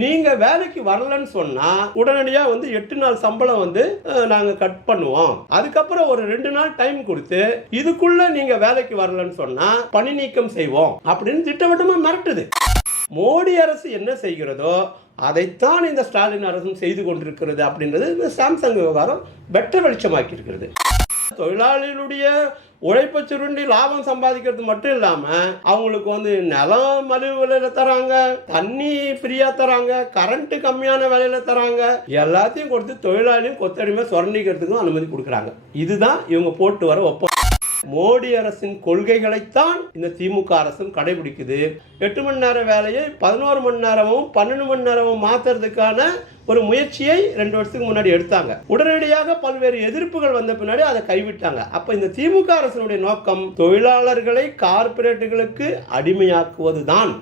நீங்க வேலைக்கு வரலன்னு சொன்னா உடனடியா 8 நாள் சம்பளம் நாங்க கட் பண்ணுவோம். அதுக்கப்புறம் ஒரு 2 நாள் டைம் கொடுத்து இதுக்குள்ள நீங்க வேலைக்கு வரலன்னு சொன்னா பணி நீக்கம் செய்வோம் அப்படின்னு திட்டவட்டமா மிரட்டுது. மோடி அரசு என்ன செய்கிறதோ அதைத்தான் இந்த ஸ்டாலின் அரசும் செய்து கொண்டிருக்கிறது அப்படின்றது சாம்சங் விவகாரம் வெட்ட வெளிச்சமாக்கி இருக்கிறது. தொழிலாளிகளுடைய உழைப்பை சுருண்டி லாபம் சம்பாதிக்கிறது மட்டும் இல்லாம அவங்களுக்கு நிலம் மலிவு விலையில தராங்க, தண்ணி ஃப்ரீயா தராங்க, கரண்ட் கம்மியான விலையில தராங்க, எல்லாத்தையும் கொடுத்து தொழிலாளியும் கொத்தடிமை சுரண்டிக்கிறதுக்கும் அனுமதி கொடுக்குறாங்க. இதுதான் இவங்க போட்டு வர ஒப்பந்தம். மோடி அரசின் கொள்கைகளைத்தான் இந்த திமுக அரசும் கடைபிடிக்குது. 8 மணி நேர வேலையை 11 மணி நேரமும் 12 மணி நேரமும் மாத்துறதுக்கான ஒரு முயற்சியை 2 வருஷத்துக்கு முன்னாடி எடுத்தாங்க. உடனடியாக பல்வேறு எதிர்ப்புகள் வந்த பின்னாடி அதை கைவிட்டாங்க. அப்ப இந்த திமுக அரசினுடைய நோக்கம் தொழிலாளர்களை கார்ப்பரேட்டுகளுக்கு அடிமையாக்குவதுதான்.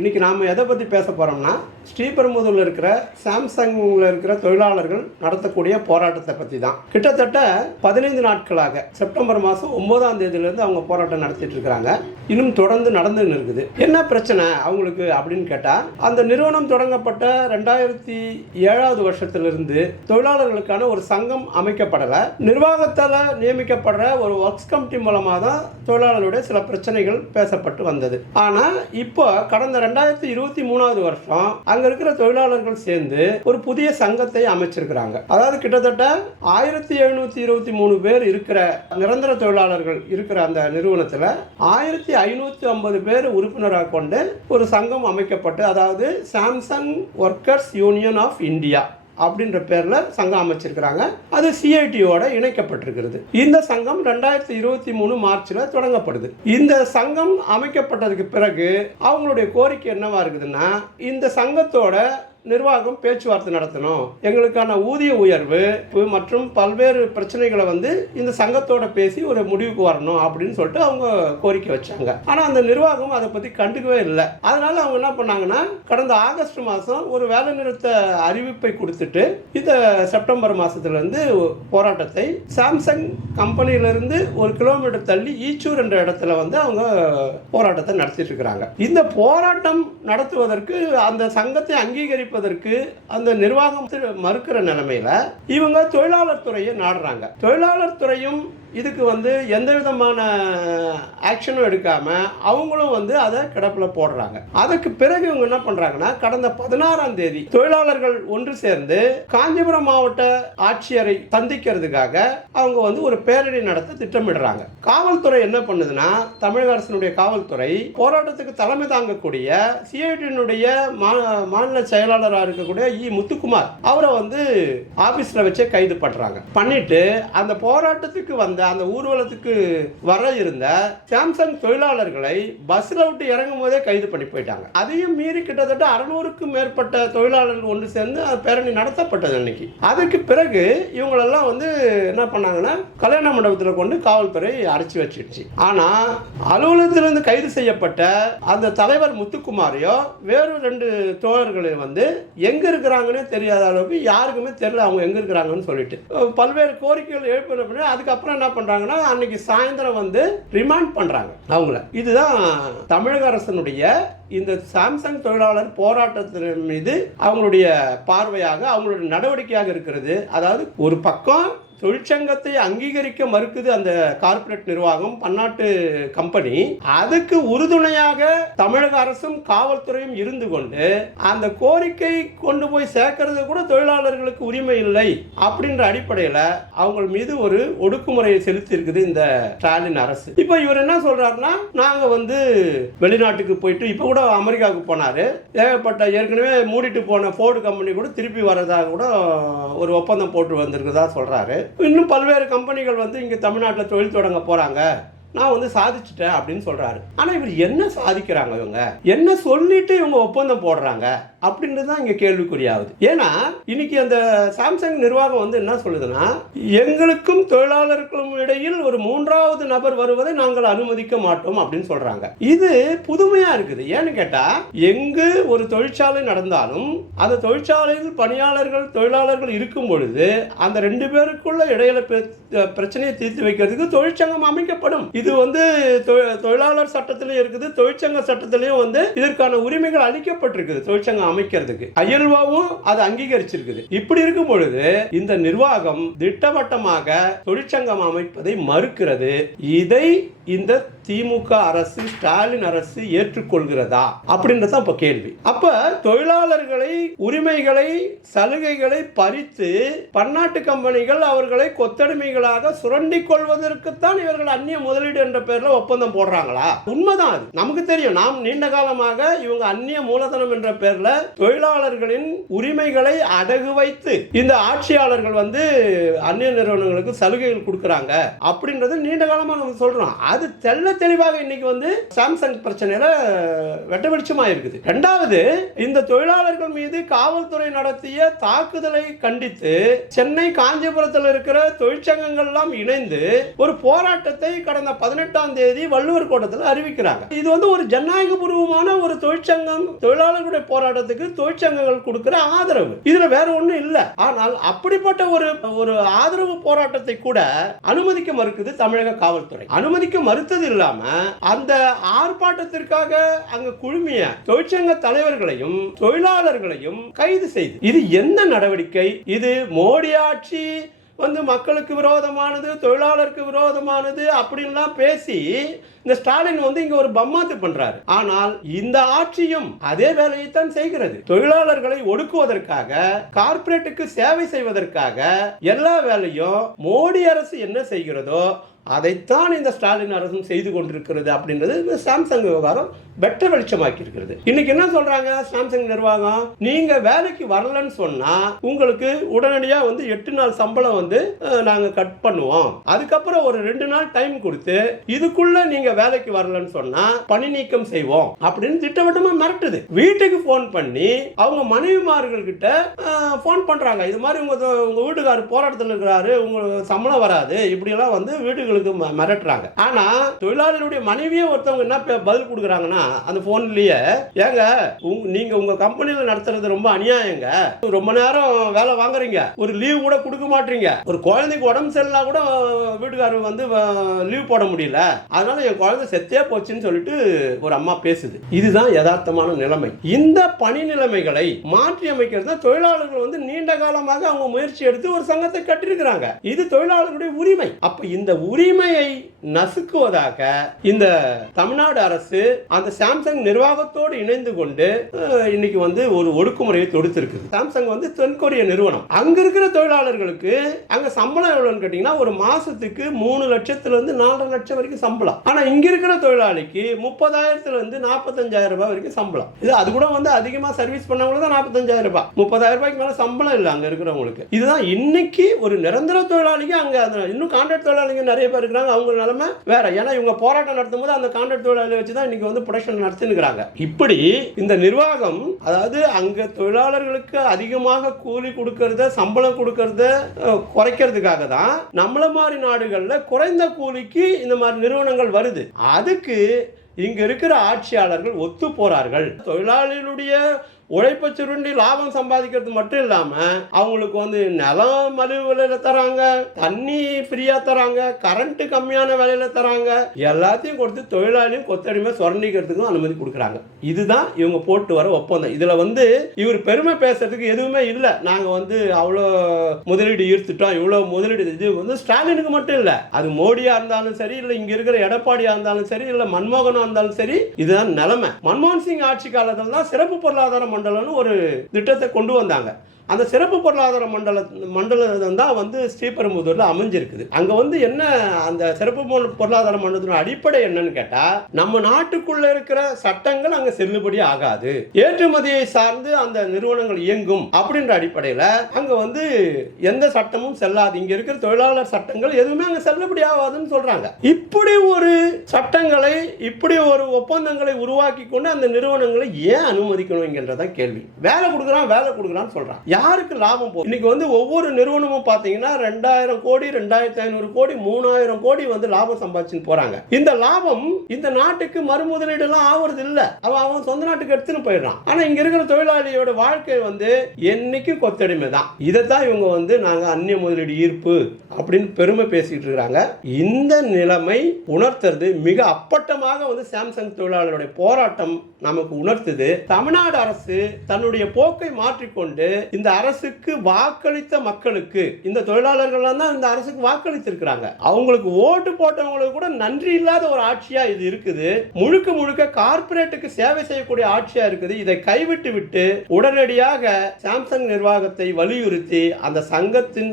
இன்னைக்கு நாம எதை பத்தி பேச போறோம்னா ஸ்ரீபெரும்புதூர்ல இருக்கிற சாம்சங்ல இருக்கிற தொழிலாளர்கள் நடத்தக்கூடிய போராட்டத்தை பத்தி தான். கிட்டத்தட்ட 15 நாட்களாக செப்டம்பர் மாதம் 9ஆம் தேதியிலிருந்து அவங்க போராட்டம் நடத்திட்டு இருக்காங்க. இன்னும் தொடர்ந்து நடந்துன்னு இருக்குது. என்ன பிரச்சனை அவங்களுக்கு அப்படின்னு கேட்டா, அந்த நிறுவனம் தொடங்கப்பட்ட 2007 வருஷத்திலிருந்து தொழிலாளர்களுக்கான ஒரு சங்கம் அமைக்கப்படல. நிர்வாகத்தால நியமிக்கப்படுற ஒரு ஒர்க்ஸ் கமிட்டி மூலமாக தான் தொழிலாளர்களுடைய சில பிரச்சனைகள் பேசப்பட்டு வந்தது. ஆனா இப்போ கடந்த 2023 வருஷம் அங்க இருக்கிற தொழிலாளர்கள் சேர்ந்து ஒரு புதிய சங்கத்தை அமைச்சிருக்கிறாங்க. அதாவது கிட்டத்தட்ட 1723 பேர் இருக்கிற நிரந்தர தொழிலாளர்கள் இருக்கிற அந்த நிறுவனத்தில் 1550 பேர் உறுப்பினராக கொண்டு ஒரு சங்கம் அமைக்கப்பட்டு, அதாவது Samsung workers union of India அப்படின்ற பேர்ல சங்கம் அமைச்சிருக்கிறாங்க. அது சிஐடியோட இணைக்கப்பட்டிருக்கிறது. இந்த சங்கம் 2023 மார்ச்ல தொடங்கப்படுது. இந்த சங்கம் அமைக்கப்பட்டதுக்கு பிறகு அவங்களுடைய கோரிக்கை என்னவா இருக்குதுன்னா, இந்த சங்கத்தோட நிர்வாகம் பேச்சுவார்த்தை நடத்தணும், எங்களுக்கான ஊதிய உயர்வு மற்றும் பல்வேறு பிரச்சனைகளை இந்த சங்கத்தோட பேசி ஒரு முடிவுக்கு வரணும் அப்படின்னு சொல்லிட்டு அவங்க கோரிக்கை வச்சாங்க. ஆனா அந்த நிர்வாகம் அதை பத்தி கண்டுக்கவே இல்லை. அதனால அவங்க என்ன பண்ணாங்கன்னா, கடந்த ஆகஸ்ட் மாதம் ஒரு வேலை நிறுத்த அறிவிப்பை கொடுத்துட்டு இந்த செப்டம்பர் மாசத்துல இருந்து போராட்டத்தை சாம்சங் கம்பெனியிலிருந்து 1 கிலோமீட்டர் தள்ளி ஈச்சூர் என்ற இடத்துல அவங்க போராட்டத்தை நடத்திட்டு இருக்கிறாங்க. இந்த போராட்டம் நடத்துவதற்கு அந்த சங்கத்தை அங்கீகரிப்பு அந்த நிர்வாகம் மறுக்கிற நிலைமையில இவங்க தொழிலாளர் துறையை நாடுறாங்க. தொழிலாளர் துறையும் இதுக்கு எந்த விதமான ஆக்ஷனும் எடுக்காம அவங்களும் அதை கிடப்புல போடுறாங்க. அதுக்கு பிறகு இவங்க என்ன பண்றாங்கன்னா, கடந்த 16ஆம் தேதி தொழிலாளர்கள் ஒன்று சேர்ந்து காஞ்சிபுரம் மாவட்ட ஆட்சியரை சந்திக்கிறதுக்காக அவங்க ஒரு பேரணி நடத்த திட்டமிடுறாங்க. காவல்துறை என்ன பண்ணுதுன்னா, தமிழக அரசினுடைய காவல்துறை போராட்டத்துக்கு தலைமை தாங்கக்கூடிய சிஐடியினுடைய மாநில செயலாளராக இருக்கக்கூடிய முத்துக்குமார் அவரை ஆபீஸ்ல வச்சு கைது பண்றாங்க. பண்ணிட்டு அந்த போராட்டத்துக்கு அந்த ஊர்வலத்துக்கு வர இருந்த சாம்சங் தொழிலாளர்களை பஸ்ல விட்டு இறங்கும் போதே கைது பண்ணி போயிட்டாங்க. அதையும் மீறி கிட்டத்தட்ட 600க்கும் மேற்பட்ட தொழிலாளர்கள் ஒன்று சேர்ந்து பேரணி நடத்தப்பட்டது அன்னைக்கு. அதுக்கு பிறகு இவங்களெல்லாம் என்ன பண்ணாங்கன்னா, கல்யாண மண்டபத்தில் கொண்டு காவல்துறை அடைச்சி வச்சிருச்சு. ஆனா அலுவலகத்திலிருந்து கைது செய்யப்பட்ட அந்த தலைவர் முத்துக்குமாரையோ வேறு 2 தோழர்களையும் எங்க இருக்கிறாங்கன்னு தெரியாத அளவுக்கு யாருக்குமே தெரியல அவங்க எங்க இருக்கிறாங்கன்னு சொல்லிட்டு பல்வேறு கோரிக்கைகள் எழுப்பின. அதுக்கப்புறம் என்ன பண்றாங்கன்னா, அன்னைக்கு சாயந்தரம் ரிமாண்ட் பண்றாங்க அவங்கள. இதுதான் தமிழக அரசனுடைய இந்த சாம்சங் தொழிலாளர் போராட்டத்தின் மீது அவங்களுடைய பார்வையாக, அவங்களுடைய நடவடிக்கையாக இருக்கிறது. அதாவது ஒரு பக்கம் தொழிற்சங்கத்தை அங்கீகரிக்க மறுக்குது அந்த கார்ப்பரேட் நிர்வாகம், பன்னாட்டு கம்பெனி. அதுக்கு உறுதுணையாக தமிழக அரசும் காவல்துறையும் இருந்து கொண்டு அந்த கோரிக்கை கொண்டு போய் சேர்க்கறது கூட தொழிலாளர்களுக்கு உரிமை இல்லை அப்படின்ற அடிப்படையில் அவங்க மீது ஒரு ஒடுக்குமுறையை செலுத்தி இருக்குது இந்த ஸ்டாலின் அரசு. இப்போ இவர் என்ன சொல்றாருன்னா, நாங்க வெளிநாட்டுக்கு போயிட்டு இப்ப கூட அமெரிக்காவுக்கு போனாரு. ஏகப்பட்ட ஏற்கனவே மூடிட்டு போன ஃபோர்டு கம்பெனி கூட திருப்பி வரதாக கூட ஒரு ஒப்பந்தம் போட்டு வந்திருக்கிறதா சொல்றாரு. இன்னும் பல்வேறு கம்பெனிகள் இங்க தமிழ்நாட்டில் தொழில் தொடங்க போறாங்க, நான் சாதிச்சுட்டேன் அப்படின்னு சொல்றாரு. ஆனா இவர் என்ன சாதிக்கிறாங்க, இவங்க என்ன சொல்லிட்டு இவங்க ஒப்பந்தம் போடுறாங்க அப்படின்றது தான் இங்க கேள்விக்குறியாகுது. ஏன்னா இன்னைக்கு அந்த சாம்சங் நிர்வாகம் வந்து என்ன சொல்லுதுன்னா, எங்களுக்கும் தொழிலாளர்களுக்கும் இடையில் ஒரு மூன்றாவது நபர் வருவதை நாங்கள் அனுமதிக்க மாட்டோம் அப்படின்னு சொல்றாங்க. இது புதுமையா இருக்குது. ஏன்னு கேட்டா, எங்கு ஒரு தொழிற்சாலை நடந்தாலும் அந்த தொழிற்சாலையில் பணியாளர்கள் தொழிலாளர்கள் இருக்கும் பொழுது அந்த ரெண்டு பேருக்குள்ள இடையில பிரச்சனையை தீர்த்து வைக்கிறதுக்கு தொழிற்சங்கம் அமைக்கப்படும். இது வந்து தொழிலாளர் சட்டத்திலும் இருக்குது, தொழிற்சங்க சட்டத்திலையும் வந்து இதற்கான உரிமைகள் அளிக்கப்பட்டிருக்குது. தொழிற்சங்கம் அமைக்கிறதுக்கு அயல்வாவும் அதை அங்கீகரிச்சிருக்குது. இப்படி இருக்கும் பொழுது இந்த நிர்வாகம் திட்டவட்டமாக தொழிற்சங்கம் அமைப்பதை மறுக்கிறது. இதை இந்த திமுக அரசு, ஸ்டாலின் அரசு ஏற்றுக்கொள்கிறதா அப்படின்றத இப்ப கேள்வி. அப்ப தொழிலாளர்களை உரிமைகளை சலுகைகளை பறித்து பன்னாட்டு கம்பெனிகள் அவர்களை கொத்தடிமைகளாக சுரண்டிக் கொள்வதற்குத்தான் இவர்கள் அந்நிய முதலீடு என்ற பெயர்ல ஒப்பந்தம் போடுறாங்களா? உண்மைதான். அது நமக்கு தெரியும். நாம் நீண்ட காலமாக இவங்க அந்நிய மூலதனம் என்ற பெயர்ல தொழிலாளர்களின் உரிமைகளை அடகு வைத்து இந்த ஆட்சியாளர்கள் வந்து அந்நிய நிறுவனங்களுக்கு சலுகைகள் கொடுக்கறாங்க அப்படின்றது நீண்ட காலமா நம்ம சொல்றோம். அது தெல்ல தெளிவாக இன்னைக்கு வந்து சாம்சங் பிரச்சனையில வெட்ட வெளிச்சமா இருக்குது. இரண்டாவது, இந்த தொழிலாளர்கள் மீது காவல்துறை நடத்திய தாக்குதலை கண்டித்து சென்னை காஞ்சிபுரத்தில் இருக்கிற தொழிற்சங்கங்கள் எல்லாம் இணைந்து ஒரு போராட்டத்தை கடந்த 18ஆம் தேதி வள்ளுவர் கோட்டத்தில் அறிவிக்கிறாங்க. இது வந்து ஒரு ஜனநாயக பூர்வமான ஒரு தொழிற்சங்கம் தொழிலாளர்களுடைய போராட்டத்துக்கு தொழிற்சங்கங்கள் கொடுக்கிற ஆதரவு. இதுல வேற ஒண்ணும் இல்ல. ஆனால் அப்படிப்பட்ட ஒரு ஆதரவு போராட்டத்தை கூட அனுமதிக்க மறுக்குது தமிழக காவல்துறை. அனுமதிக்க மறுத்தது இல்லாம அந்த ஆர்ப்பாட்டத்திற்காக அங்க குழுமிய தொழிற்சங்க தலைவர்களையும் தொழிலாளர்களையும் கைது செய்து, இது என்ன நடவடிக்கை? இது மோடி ஆட்சி வந்து மக்களுக்கு விரோதமானது, தொழிலாளருக்கு விரோதமானது அப்படின்லாம் பேசி இந்த ஸ்டாலின் வந்து இங்க ஒரு பம்மாத்து பண்றாரு. ஆனால் இந்த ஆட்சியும் அதே வேலையை தான் செய்கிறது. தொழிலாளர்களை ஒடுக்குவதற்காக, கார்ப்பரேட்டுக்கு சேவை செய்வதற்காக எல்லா வேலையும் மோடி அரசு என்ன செய்கிறதோ அதைத்தான் இந்த ஸ்டாலின் அரசும் செய்து கொண்டிருக்கிறது அப்படின்றது சாம்சங் விவகாரம் வெட்ட வெளிச்சமாக்கி இருக்கிறது. இன்னைக்கு என்ன சொல்றாங்க சாம்சங் நிர்வாகம், நீங்க வேலைக்கு வரலன்னு சொன்னா உங்களுக்கு உடனடியா வந்து 8 நாள் சம்பளம் வந்து நாங்க கட் பண்ணுவோம், அதுக்கப்புறம் ஒரு 2 நாள் டைம் கொடுத்து இதுக்குள்ள நீங்க வேலைக்கு வரலன்னு சொன்னா பணி நீக்கம் செய்வோம் அப்படின்னு திட்டவட்டமா மிரட்டுது. வீட்டுக்கு போன் பண்ணி அவங்க மனைவிமார்கள் கிட்ட போன் பண்றாங்க, இது மாதிரி உங்க வீட்டுக்காரர் போராட்டத்தில் இருக்கிறாரு, உங்களுக்கு சம்பளம் வராது, இப்படி எல்லாம் வந்து வீட்டுக்கு மிரட்டுறாங்க. ஆனா தொழிலாளருடைய மனைவியே ஒருத்தவங்க என்ன பதில் கொடுக்கறாங்கன்னா அந்த போன்லயே, ஏங்க நீங்க உங்க கம்பெனில நடத்துறது ரொம்ப அநியாயங்க, ரொம்ப நேரம் வேலை வாங்குறீங்க, ஒரு லீவ் கூட கொடுக்க மாட்டீங்க, ஒரு குழந்தைக்கு உடம்பு சரியில்லை கூட வீட்டுக்காரர் வந்து லீவ் போட முடியல, அதனால என் குழந்தை செத்தே போச்சுன்னு சொல்லிட்டு ஒரு அம்மா பேசுது. இதுதான் யதார்த்தமான நிலைமை. இந்த பணி நிலைமைகளை மாற்றி அமைக்கிறது தொழிலாளர்கள் வந்து நீண்ட காலமாக அவங்க முயற்சி எடுத்து ஒரு சங்கத்தை கட்டிருக்கிறாங்க. இது தொழிலாளர்களுடைய உரிமை. அப்ப இந்த உரிமையை நசுக்குவதாக இந்த தமிழ்நாடு அரசு அந்த சாம்சங் நிர்வாகத்தோடு இணைந்து கொண்டு இன்னைக்கு வந்து ஒரு ஒடுக்குமுறையை தொடுத்திருக்குது. சாம்சங் வந்து தென்கொரிய நிறுவனம். அங்க இருக்கிற தொழிலாளர்களுக்கு அங்க சம்பளம் எவ்வளவுன்னு கேட்டீங்கன்னா ஒரு மாசத்துக்கு 3 லட்சத்துல இருந்து 4.5 லட்சம் வரைக்கும் சம்பளம். ஆனா இங்க இருக்கிற தொழிலாளிக்கு 30,000 இருந்து 45,000 ரூபாய் வரைக்கும் சம்பளம். இது அது கூட வந்து அதிகமா சர்வீஸ் பண்ணவங்களுக்கு தான் 45,000 ரூபாய், 30,000 ரூபாய்க்கு மேல சம்பளம் இல்ல அங்க இருக்கிறவங்களுக்கு. இதுதான் இன்னைக்கு ஒரு நிரந்தர தொழிலாளிக்கு அங்க இன்னும் கான்ட்ராக்ட் தொழிலாளிங்க நிறைய பேர் இருக்கிறாங்க, அவங்க நிலைமை வேற. ஏன்னா இவங்க போராட்டம் நடத்தும் போது அந்த கான்ட்ராக்ட் தொழிலாளி வச்சுதான் இன்னைக்கு வந்து ப்ரொடக்ஷன் நடத்தினுக்கிறாங்க. இப்படி இந்த நிர்வாகம் அதாவது அங்க தொழிலாளர்களுக்கு அதிகமாக கூலி கொடுக்கறத, சம்பளம் கொடுக்கறத குறைக்கிறதுக்காக தான் நம்மள மாதிரி நாடுகள்ல குறைந்த கூலிக்கு இந்த மாதிரி நிறுவனங்கள் வருது. அதுக்கு இங்க இருக்கிற ஆட்சியாளர்கள் ஒத்து போறார்கள். தொழிலாளிகளுடைய உழைப்பை சுருண்டி லாபம் சம்பாதிக்கிறது மட்டும் இல்லாம அவங்களுக்கு வந்து நிலம் மலிவு விலையில தராங்க, தண்ணி ஃப்ரீயா தராங்க, கரண்ட் கம்மியான விலையில தராங்க, எல்லாத்தையும் கொடுத்து தொழிலாளியும் கொத்தடிமை சுரண்டிக்கிறதுக்கும் அனுமதி கொடுக்குறாங்க. இதுதான் இவங்க போட்டு வர ஒப்பந்தம். இதுல வந்து இவர் பெருமை பேசுறதுக்கு எதுவுமே இல்லை. நாங்க வந்து அவ்வளோ முதலீடு ஈர்த்துட்டோம், இவ்வளவு முதலீடு. இது வந்து ஸ்டாலினுக்கு மட்டும் இல்ல, அது மோடியா இருந்தாலும் சரி, இல்ல இங்க இருக்கிற எடப்பாடியா இருந்தாலும் சரி, இல்ல மன்மோகனா இருந்தாலும் சரி, இதுதான் நிலைமை. மன்மோகன் சிங் ஆட்சி காலத்தில் தான் சிறப்பு பொருளாதார மண்டலம்னு ஒரு திட்டத்தை கொண்டு வந்தாங்க. அந்த சிறப்பு பொருளாதார மண்டலம் தான் வந்து ஸ்ரீபெரும்புதூர்ல அமைஞ்சிருக்குது. அங்க வந்து என்ன அந்த சிறப்பு பொருளாதார மண்டலத்தின் அடிப்படை என்னன்னு கேட்டா, நம்ம நாட்டுக்குள்ள இருக்கிற சட்டங்கள் அங்க செல்லுபடி ஆகாது, ஏற்றுமதியை சார்ந்து அந்த நிறுவனங்கள் இயங்கும் அப்படின்ற அடிப்படையில் அங்க வந்து எந்த சட்டமும் செல்லாது, இங்க இருக்கிற தொழிலாளர் சட்டங்கள் எதுவுமே அங்க செல்லுபடி ஆகாதுன்னு சொல்றாங்க. இப்படி ஒரு சட்டங்களை, இப்படி ஒரு ஒப்பந்தங்களை உருவாக்கி கொண்டு அந்த நிறுவனங்களை ஏன் அனுமதிக்கணும் என்கிறதான் கேள்வி. வேலை கொடுக்குறான்னு சொல்றான். யாருக்கு லாபம் போகுது? இன்னைக்கு வந்து ஒவ்வொரு நிறுவனமும் பாத்தீங்கன்னா 2000 கோடி 2500 கோடி 3000 கோடி வந்து லாபம் சம்பாதிச்சுன்னு போறாங்க. இந்த லாபம் இந்த நாட்டுக்கு மறுமுதலீடு எல்லாம் ஆவறது இல்ல, அவன் சொந்த நாட்டுக்கு எடுத்துன்னு போயிடுறான். ஆனா இங்க இருக்கிற தொழிலாளியோட வாழ்க்கை வந்து என்னைக்கும் கொத்தடிமை தான். இதைத்தான் இவங்க வந்து நாங்க அந்நிய முதலீடு ஈர்ப்பு அப்படின்னு பெருமை பேசிட்டு இருக்காங்க. இந்த நிலைமை உணர்த்துறது மிக அப்பட்டமாக வந்து சாம்சங் தொழிலாளருடைய போராட்டம் நமக்கு உணர்த்துது. தமிழ்நாடு அரசு தன்னுடைய போக்கை மாற்றிக்கொண்டு இந்த அரசுக்கு வாக்களித்த மக்களுக்கு, இந்த தொழிலாளர்கள் தான் இந்த அரசுக்கு வாக்களித்திருக்கிறாங்க, அவங்களுக்கு ஓட்டு போட்டவங்களுக்கு கூட நன்றி இல்லாத ஒரு ஆட்சியா இது இருக்குது. முழுக்க முழுக்க கார்ப்பரேட்டுக்கு சேவை செய்யக்கூடிய ஆட்சியா இருக்குது. இதை கைவிட்டு விட்டு உடனடியாக சாம்சங் நிர்வாகத்தை வலியுறுத்தி அந்த சங்கத்தின்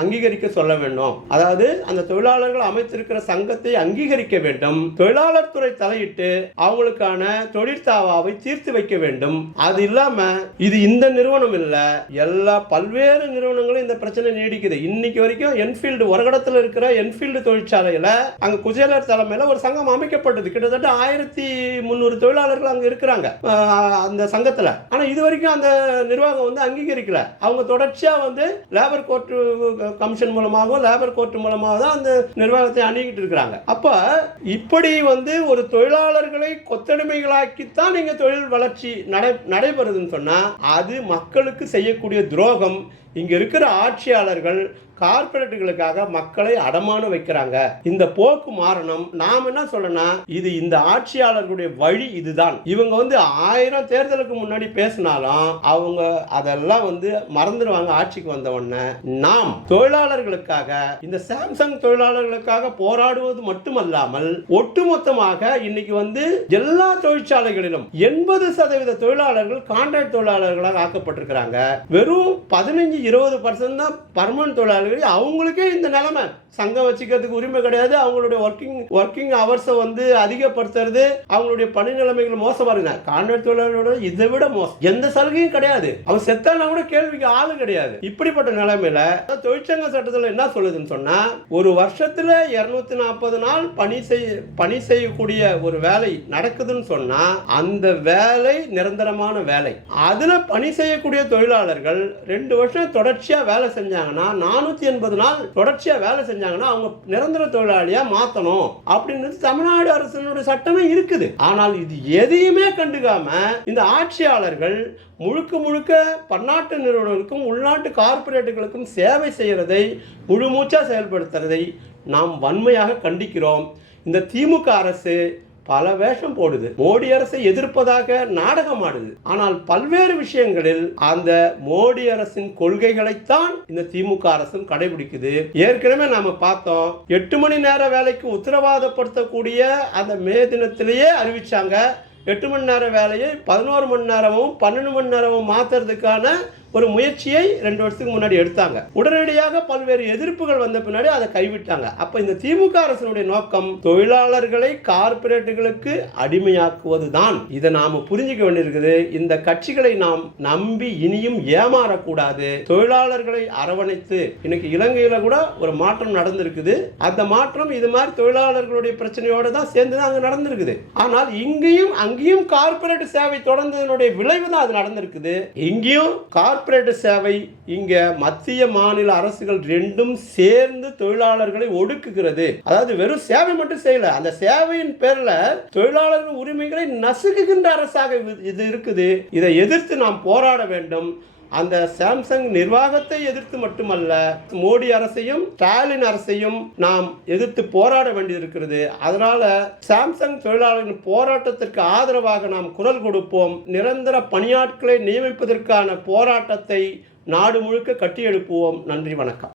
அங்கீகரிக்க சொல்ல வேண்டும். அதாவது அந்த தொழிலாளர்கள் அமைத்திருக்கிற சங்கத்தை அங்கீகரிக்க வேண்டும். தொழிலாளர் துறை தலையிட்டு அவங்களுக்கான தொழிற்சாவாவை தீர்த்து வைக்க வேண்டும். அது இல்லாம இது இந்த நிறுவனம் இல்ல, எல்லா பல்வேறு நிறுவனங்களும் இந்த பிரச்சனை நீடிக்குது. இன்னைக்கு வரைக்கும் என்ஃபீல்டு ஒரகடத்தில் இருக்கிற என்ஃபீல்டு தொழிற்சாலையில அங்க குஜேலர் தலைமையில ஒரு சங்கம் அமைக்கப்பட்டது. கிட்டத்தட்ட 1300 தொழிலாளர்கள் அங்க இருக்கிறாங்க அந்த சங்கத்துல. ஆனா இது வரைக்கும் அந்த நிர்வாகம் வந்து அங்கீகரிக்கல. அவங்க தொடர்ச்சியா வந்து லேபர் கோர்ட் கமிஷன் மூலமாகவும் லேபர் கோர்ட் மூலமாக தான் அந்த நிர்வாகத்தை அணுகிட்டு இருக்கிறாங்க. அப்ப இப்படி வந்து ஒரு தொழிலாளர்களை கொத்தடிமைகளாக்கித்தான் நீங்க தொழில் வளர்ச்சி நடைபெறுதுன்னு சொன்னா அது மக்களுக்கு செய்யக்கூடிய துரோகம். இங்க இருக்கிற ஆட்சியாளர்கள் கார்ப்பரேட்டுகளுக்காக மக்களை அடமான வைக்கிறாங்க. இந்த போக்கு மாறணும். நாம் என்ன சொல்லணும்னா, இது இந்த ஆட்சியாளர்களுடைய வழி இதுதான். இவங்க வந்து 1000 தேர்தலுக்கு முன்னாடி பேசினாலும் அவங்க அதெல்லாம் வந்து மறந்துடுவாங்க. ஆட்சிக்கு வந்த உடனே நாம் தொழிலாளர்களுக்காக, இந்த சாம்சங் தொழிலாளர்களுக்காக போராடுவது மட்டுமல்லாமல் ஒட்டுமொத்தமாக இன்னைக்கு வந்து எல்லா தொழிற்சாலைகளிலும் 80% தொழிலாளர்கள் கான்ட்ராக்ட் தொழிலாளர்களாக ஆக்கப்பட்டிருக்கிறாங்க. வெறும் 15-20% தான் பர்மனன்ட் தொழிலாளர்கள். அவங்களுக்கே இந்த நிலைமை, சங்கம் வச்சுக்கிறதுக்கு உரிமை கிடையாது. அவங்களுடைய ஒர்க்கிங் ஹவர்ஸை வந்து அதிகப்படுத்துறது, அவங்களுடைய பணி நிலைமைகள் மோசமா இருக்கு. கான்ட்ராக்ட் தொழிலாளர்களோட இதை விட மோசம். எந்த சலுகையும் கிடையாது. அவன் செத்தானா கூட கேள்விக்கு ஆளு கிடையாது. இப்படிப்பட்ட நிலைமையில தொழிற்சங்க சட்டத்தில் என்ன சொல்லுதுன்னு சொன்னா, ஒரு வருஷத்துல 240 நாள் பணி செய்யக்கூடிய ஒரு வேலை நடக்குதுன்னு சொன்னா அந்த வேலை நிரந்தரமான வேலை. அதுல பணி செய்யக்கூடிய தொழிலாளர்கள் 2 வருஷம் தொடர்ச்சியா வேலை செஞ்சாங்கன்னா 480 நாள் தொடர்ச்சியா வேலை செஞ்சாங்கன்னா அவங்க நிரந்தர தொழிலாளியா மாத்தணும் அப்படின்னு தமிழ்நாடு அரசினுடைய சட்டமே இருக்குது. ஆனால் இது எதையுமே கண்டுக்காம இந்த ஆட்சியாளர்கள் முழுக்க பன்னாட்டு நிறுவனங்களுக்கும் உள்நாட்டு கார்ப்பரேட்டுகளுக்கும் சேவை செய்யறதை முழுமூச்சா செயல்படுத்துறதை நாம் வன்மையாக கண்டிக்கிறோம். இந்த திமுக அரசு பல வேஷம் போடுது. மோடி அரசை எதிர்ப்பதாக நாடகம் ஆடுது. ஆனால் பல்வேறு விஷயங்களில் அந்த மோடி அரசின் கொள்கைகளைத்தான் இந்த திமுக அரசும் கடைபிடிக்குது. ஏற்கனவே நாம பார்த்தோம், 8 மணி நேர வேலைக்கு உத்தரவாதப்படுத்தக்கூடிய அந்த மே தினத்திலேயே அறிவிச்சாங்க. 8 மணி நேர வேலையை 11 மணி நேரமும் 12 மணி நேரமும் மாத்துறதுக்கான ஒரு முயற்சியை 2 வருஷத்துக்கு முன்னாடி எடுத்தாங்க. உடனடியாக பல்வேறு எதிர்ப்புகள் வந்த பின்னாடி அதை கைவிட்டாங்க. அப்ப இந்த திமுக அரசினுடைய நோக்கம் தொழிலாளர்களை கார்ப்பரேட்டுகளுக்கு அடிமையாக்குவதுதான். இதை நாம புரிஞ்சுக்க வேண்டியிருக்குது. இந்த கட்சிகளை நாம் நம்பி இனியும் ஏமாறக்கூடாது. தொழிலாளர்களை அரவணைத்து இன்னைக்கு இலங்கையில கூட ஒரு மாற்றம் நடந்திருக்குது. அந்த மாற்றம் இது மாதிரி தொழிலாளர்களுடைய பிரச்சனையோட தான் சேர்ந்து அங்க நடந்திருக்குது. ஆனால் இங்கேயும் அங்கேயும் கார்ப்பரேட் சேவை தொடர்ந்ததனுடைய விளைவு தான் அது நடந்திருக்குது. இங்கேயும் கார்ப்பரேட் சேவை இங்க மத்திய மாநில அரசுகள் ரெண்டும் சேர்ந்து தொழிலாளர்களை ஒடுக்குகிறது. அதாவது வெறும் சேவை மட்டும் செய்யல, அந்த சேவையின் பேர்ல தொழிலாளர்கள் உரிமைகளை நசுக்குகின்ற அரசாக இது இருக்குது. இதை எதிர்த்து நாம் போராட வேண்டும். அந்த சாம்சங் நிர்வாகத்தை எதிர்த்து மட்டுமல்ல, மோடி அரசையும் ஸ்டாலின் அரசையும் நாம் எதிர்த்து போராட வேண்டியிருக்கிறது. அதனால சாம்சங் தொழிலாளர்களின் போராட்டத்திற்கு ஆதரவாக நாம் குரல் கொடுப்போம். நிரந்தர பணியாட்களை நியமிப்பதற்கான போராட்டத்தை நாடு முழுக்க கட்டி எழுப்புவோம். நன்றி, வணக்கம்.